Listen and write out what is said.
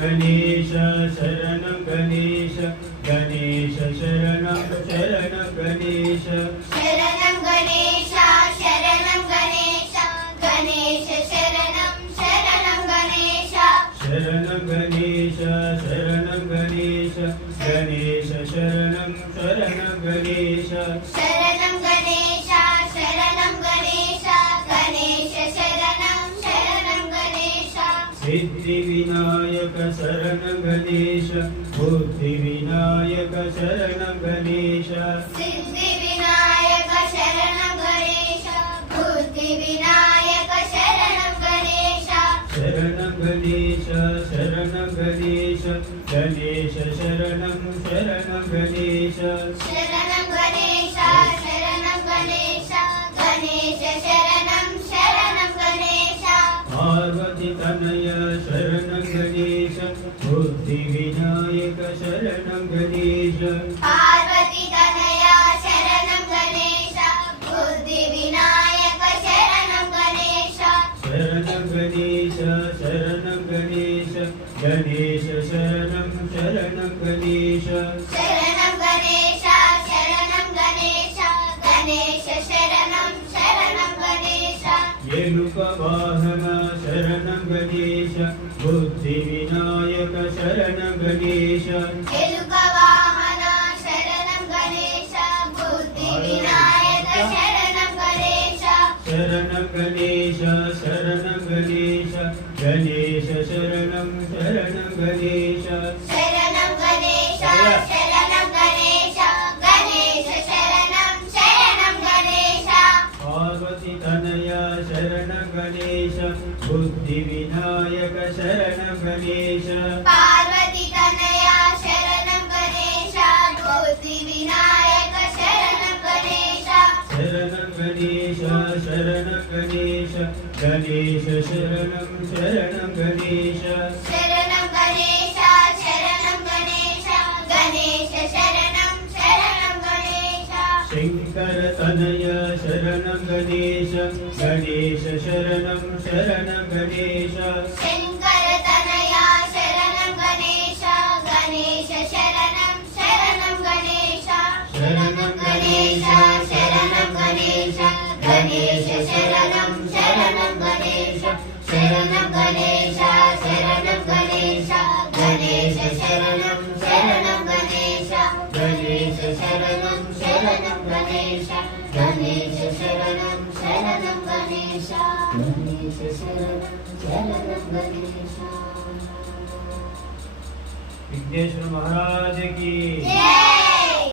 गणेश शरणं गणेश गणेश शरणं शरणं गणेश शरणं गणेश शरणं गणेश गणेश शरणं शरणं गणेश शरणं गणेश शरणं गणेश गणेश शरणं शरणं गणेश शरणं गणेश शरणं गणेश गणेश शरणं शरणं गणेश सिद्धिविनायक शरणं गणेश बुद्धिविनायक शरणं गणेश सिद्धिविनायक शरणं गणेश बुद्धिविनायक शरणं गणेश शरणं गणेश शरणं गणेश गणेश शरणं शरणं गणेश शरणं गणेश शरणं गणेश गणेश शरणं शरणं गणेश पार्वती तनय शरणं गणेश बुद्धिविनायक शरणं गणेश पार्वती तनया शरणं गणेश बुद्धिविनायक शरणं गणेश शरणं गणेश शरणं गणेश गणेश शरणं शरणं गणेश शरणं गणेश शरणं गणेश गणेश शरणं शरणं गणेश येणुकवाहन शरणं गणेश बुद्धिविनायक शरणं गणेश एलुकवाहन शरणं गणेश बुद्धिविनायक शरणं गणेश शरणं गणेश शरणं गणेश गणेश शरणं शरणं गणेश शरणं गणेश शरणं गणेश गणेश शरणं शरणं गणेश पार्वती तनया शरणं गणेश बुद्धिविनायक शरणं गणेश पार्वती तनया शरणं गणेश बुद्धिविनायक शरणं गणेश शरणं गणेश शरणं गणेश गणेश शरणं शरणं गणेश शरणं गणेश शरणं गणेश गणेश शरणं शरणं गणेश शंकर तनय शरणं गणेश गणेश शरणं शरणं गणेश शंकर तनया शरणं गणेश गणेश शरणं शरणं गणेश शरणं गणेश शरणं गणेश गणेश शरणं शरणं गणेश शरणं गणेश शरणं गणेश गणेश शरणं शरणं गणेश गणेश शरणं शरणं गणेश गणेश शरणं शरणं गणेश गणेश शरणं शरणं गणेश विघ्नेश्वर महाराज की